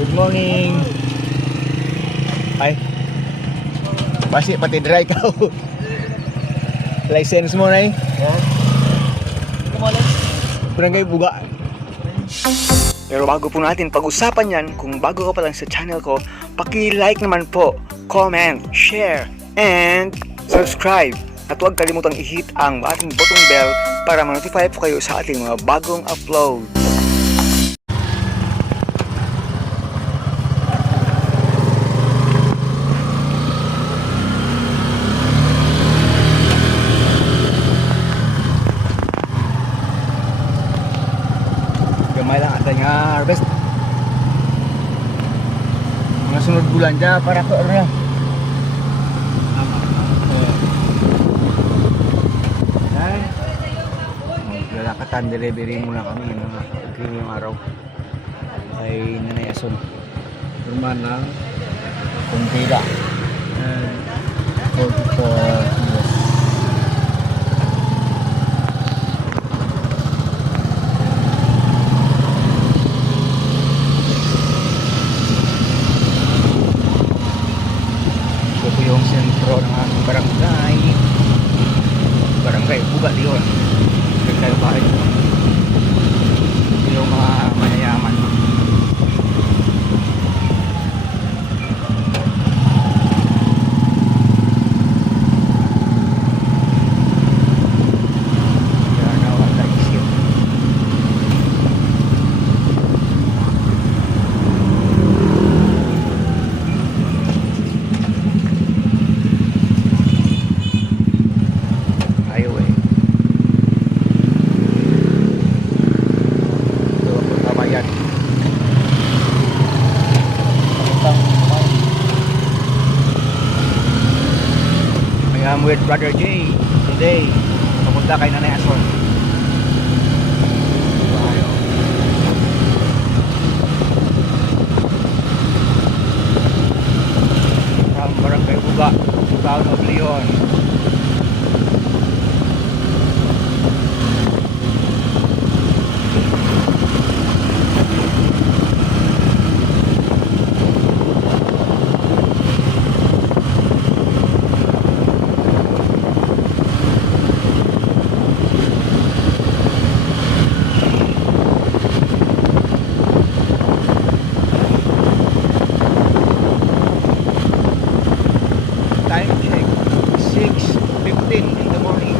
Good morning. Ay. Basi pati dry ka. License mo na eh. Barangay Buga. Pero bago po natin pag-usapan yan, kung bago ka pa lang sa channel ko, paki-like naman po, comment, share, and subscribe. At huwag kalimutang i-hit ang ating button bell para ma-notify po kayo sa ating mga bagong upload. Gamay lang ata nga harvest. Mga sunod bulan dyan para ko na. Lalakatan, delivery muna kami mga yung araw ay Nanay Ason Herman ng Kumpila and 44 kilos. Ito po yung sentro ng ating barangay Buga Leon. Kayo bahay yung mga mayayaman. Kaya nawala isip. Ayaw eh. I'm with Brother Jay today. Papunta kay Nanay Ason. From Barangay Buga, Town of Leon. Time check 6:15 in the morning.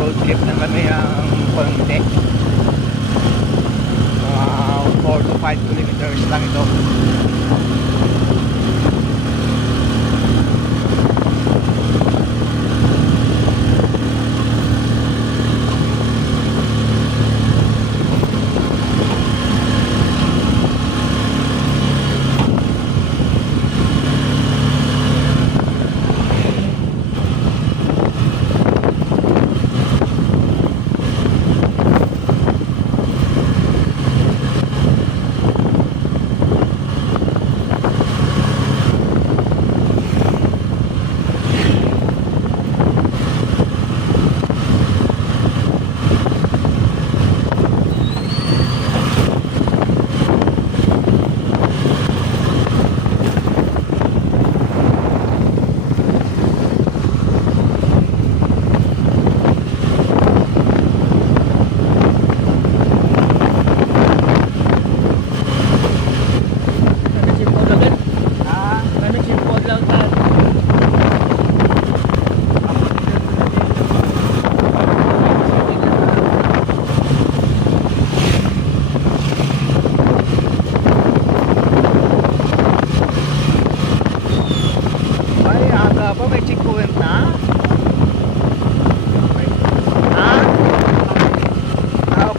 Road trip na kami ang konti. 4 to 5 kilometers lang ito.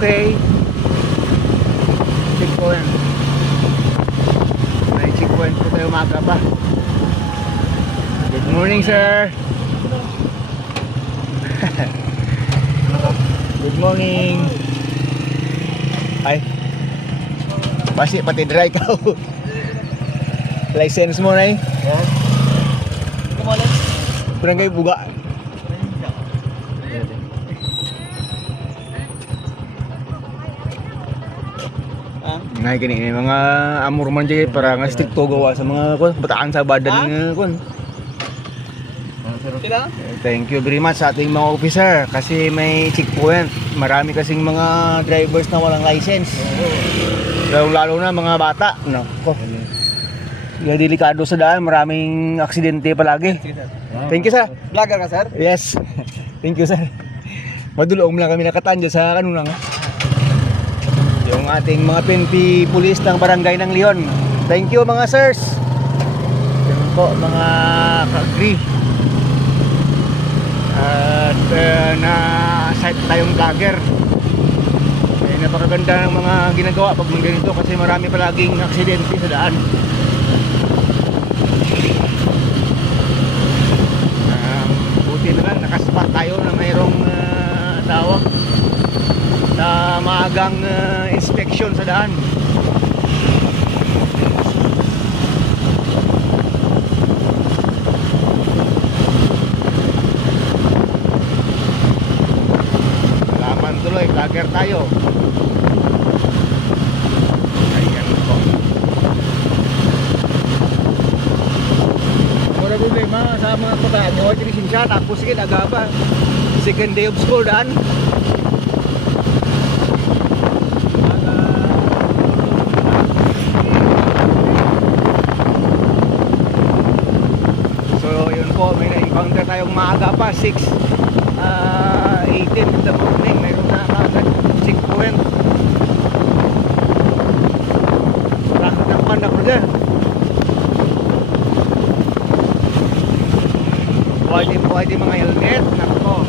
Okay. Checkpoint. May checkpoint po tayo umaga pa. Good morning, sir. Good morning. Ay. Basi pati dry ka. License mo na eh. Yan. Kumalit. Barangay Buga. Ngay kini mga amor man jay para nga stricto gawa sa mga kun bataan sa badan nga kun. Thank you very much sa ating mga officer kasi may checkpoint. Marami kasing mga drivers na walang license. Lalo na mga bata, nako. Kaya delikado sa daan, maraming aksidente palagi. Thank you sir. Vlogger ka, sir? Yes. Thank you sir. Madulong lang kami nakataan dyan sa kanunang. Yung ating mga PNP pulis ng barangay ng Leon. Thank you mga sirs. Yan po mga ka-agree. At na-site tayong vlogger. Napakaganda ng mga ginagawa pag mga ganito kasi marami palaging aksidente sa daan. Buti na lang nakaspat tayo na mayroong tawag na maagang inspection sa daan. Salamat tuloy, vlogger tayo. Ayan po. Wala problema sa mga kabataan nyo. Tinisin siya, tapos sige, agaba. Second day of school daan. May na-encounter tayong maaga pa 6:18 in the morning. Mayroon na agad checkpoint. Lakad ng panak ko dyan. Pwede mga helmet. Nako.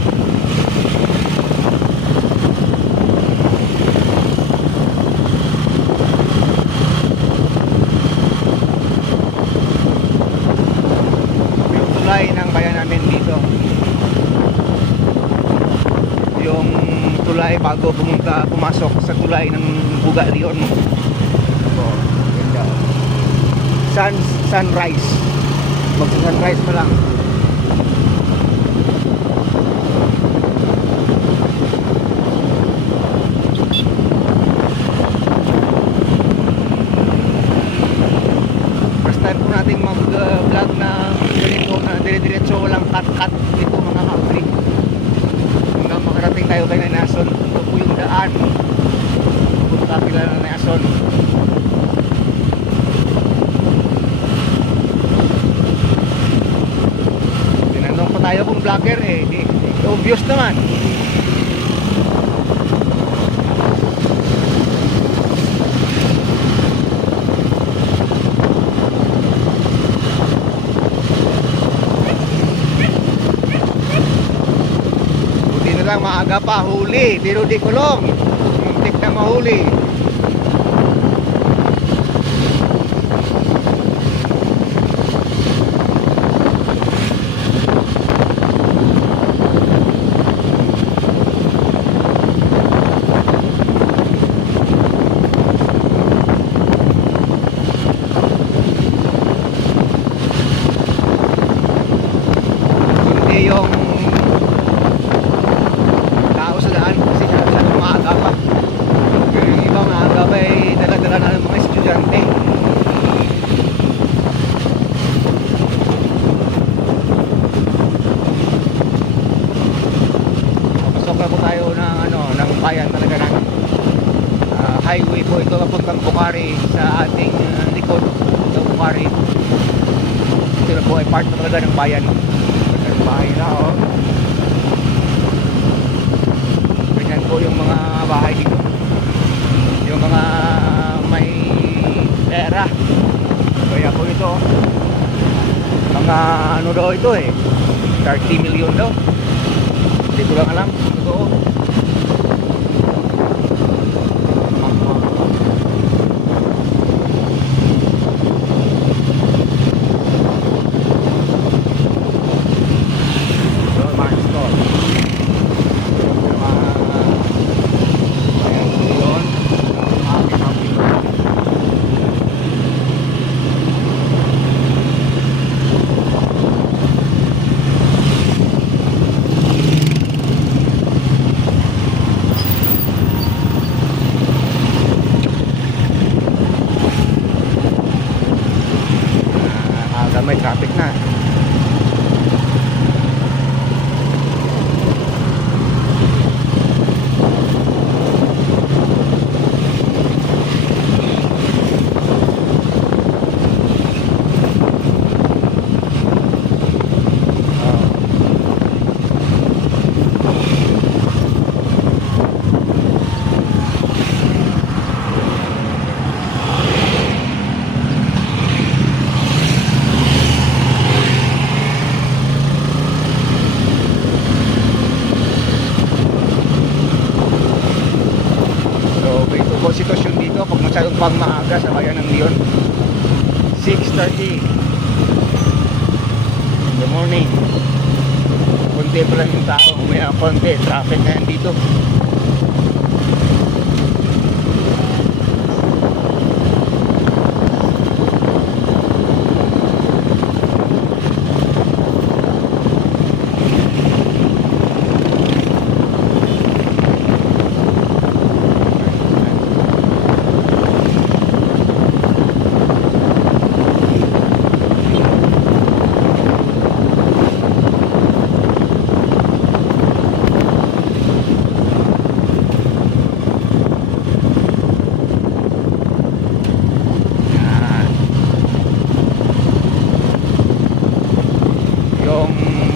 Ng bayan namin dito, yung tulay bago pumasok sa tulay ng Buga Leon. Sunrise, magsa-sunrise pa lang. First time po natin mag-vlog na ganito na dire-diretso, walang cut-cut dito mga ka-agree. Hanggang makarating tayo kay Nason. Ito po yung daan punta pila ng Nason. Tinanong pa tayo kung vlogger obvious naman. Maaga pa huli, pero di kulong. Muntik na mahuli. Hindi yung dala-dala ng mga estudyante. Pasok na po tayo ng bayan talaga ng highway po ito papuntang Bukhari sa ating likod sa Bukhari. Ito po ay part na talaga ng bayan. Ang bahay na ganyan po yung mga bahay dito. Yung mga may pera. Kaya po ito mga daw ito 30 million daw. Hindi ko lang alam kung totoo. na. Sitwasyon dito pag masyadong pang maaga sa bayan ng Leon. 6:30 in the morning. Konti pa lang yung tao, may konti traffic na yan dito.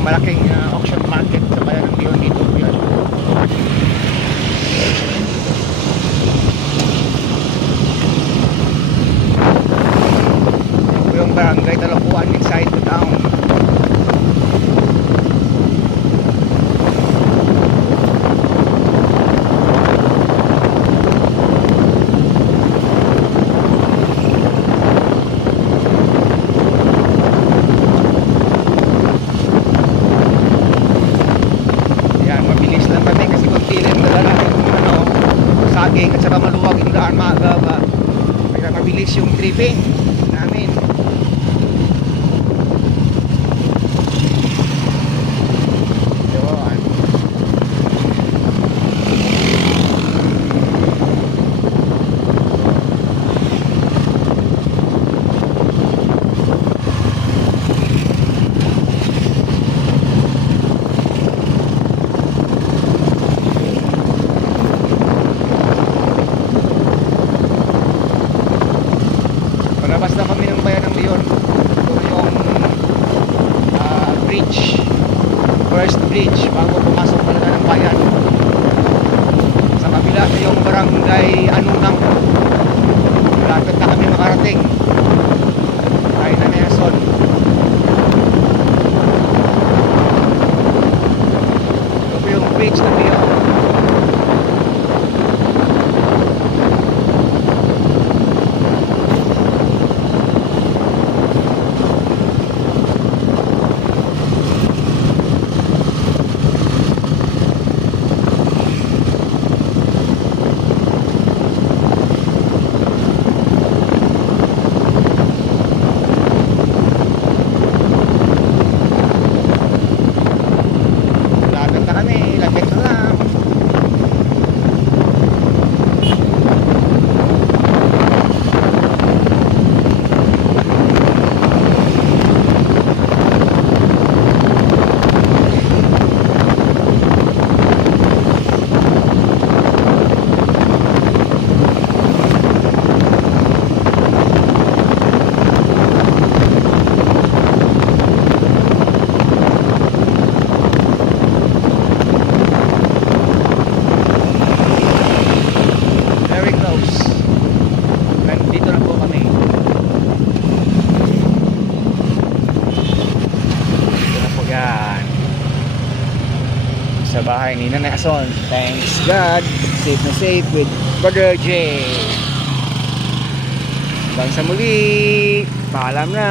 Malaking auction market sa bayan ng Leon dito. Yan. Ito yung barangay Talapuan inside the town. At saka maluwag yung daan, maagaba, kaya mabilis yung tripping namin. Yun. Palabas na kami ng bayan ng Leon. Ito yung bridge, first bridge bago pumasok talaga ng bayan. Sa kabila yung barangay Anunang. Malapit na kami makarating. Ay na Nelson. Ito yung bridge ng Leon. Sa bahay ni Nanay Ason. Thanks God. Safe na safe with Brother J. Hanggang sa muli. Paalam na.